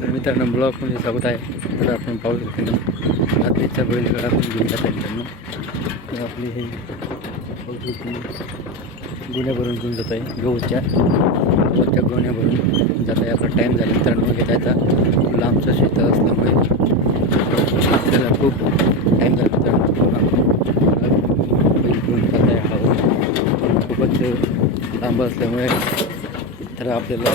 तर मित्रांनो ब्लॉगमध्ये म्हणजे स्वागत आहे. तर आपण पाहू शकतो ना रात्रीच्या बैलगाडा आपण घेऊन जात आहे मित्रांनो. तर आपली हे पाहू शकतो भरून घेऊन जात आहे गहूच्या. गहूच्या गोण्या भरून जात आहे. आपला टाईम झाला मित्रांनो घेता त्याचा लांबचं शेत असल्यामुळे आपल्याला खूप टाईम झाला मित्रांनो. बैल घेऊन जात आहे खूपच लांब असल्यामुळे तर आपल्याला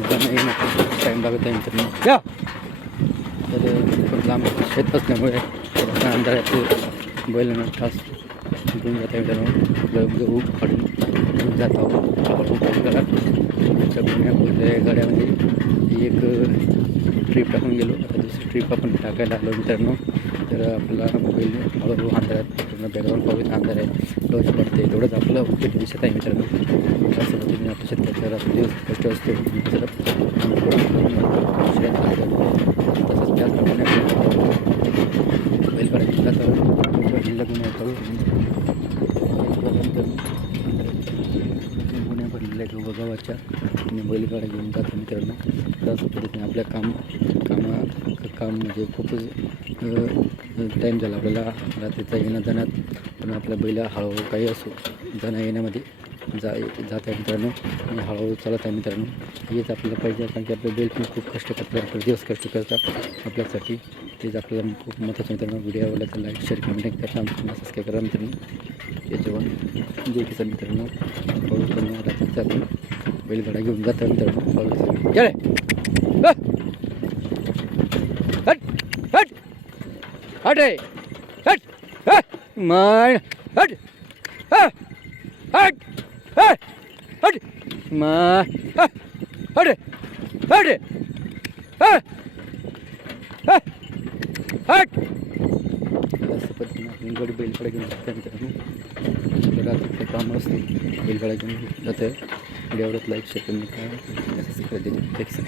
जाणं येणं खूप टाईम लागत आहे मित्रांनो या तर खूप लांब शेत असल्यामुळे अंधारात बैलांना त्रास घेऊन जात आहे मित्रांनो गहू काढून घेऊन जात आहोत सगळ्या बोलल्या गाड्यामध्ये एक ट्रिप टाकून गेलो आता दुसरी ट्रीप आपण टाकायला आलो मित्रांनो तर आपला मोबाईल हळूहळू अंधारात पूर्ण बॅकग्राऊंड पाहून आमदार आहे डोस पडते. एवढंच आपलं उजेड दिसत आहे मित्रांनो. अशा पद्धतीने आपल्या शेतकऱ्याचा दिवस कष्ट असते. तसंच त्याचप्रमाणे बैलगाडी जिल्हा जिल्हा गुन्हे करू गुन्ह्या भरलेल्या किंवा गावाच्या आणि बैलगाडा घेऊन जातो मित्रांनो. त्याच पद्धतीने आपल्या काम कामा काम म्हणजे खूपच टाईम झाला आपल्याला रात्रीचा येणं जाण्यात पण आपल्या बैला हळूहळू काही असो जाण्या येण्यामध्ये जा जात आहे मित्रांनो. आणि हळूहळू चालत आहे मित्रांनो. हेच आपल्याला पाहिजे कारण की आपले बैल पण खूप कष्ट करतात आपले दिवस कष्ट करतात. आपल्यासाठी तेच आपल्याला खूप महत्त्वाचं मित्रांनो. व्हिडिओ आवडला तर लाईक शेअर कमेंट करा. आमचं सबस्क्राईब करा मित्रांनो. याच्यावर जे किसान मित्रांनो. हळूहळू रात्रीचा बैलगाडा घेऊन जातो मित्रांनो. पाऊस Hadi. Hadi. Hadi. Hadi. Hadi. Hadi. Hadi. Hadi. Hadi. Ma. Hadi. Hadi. Hadi. Hadi. Hadi. ಹಿಂಗಡಿ ಬೇಲ್ಗಡೆಗೆ ಬರ್ತಾಯಿದ್ದಾನು ರಾತ್ರಿ ಕಾಮರ್ಸ್ತು ಬೇಲ್ಗಡೆಗೆ ಜೊತೆ ದೇವ್ರದ್ದು ಲೈಕ್ ಶೇರ್ ಮಾಡಿ ಸಿಕ್ಕಿದ್ದೀನಿ ಥ್ಯಾಂಕ್ಸ್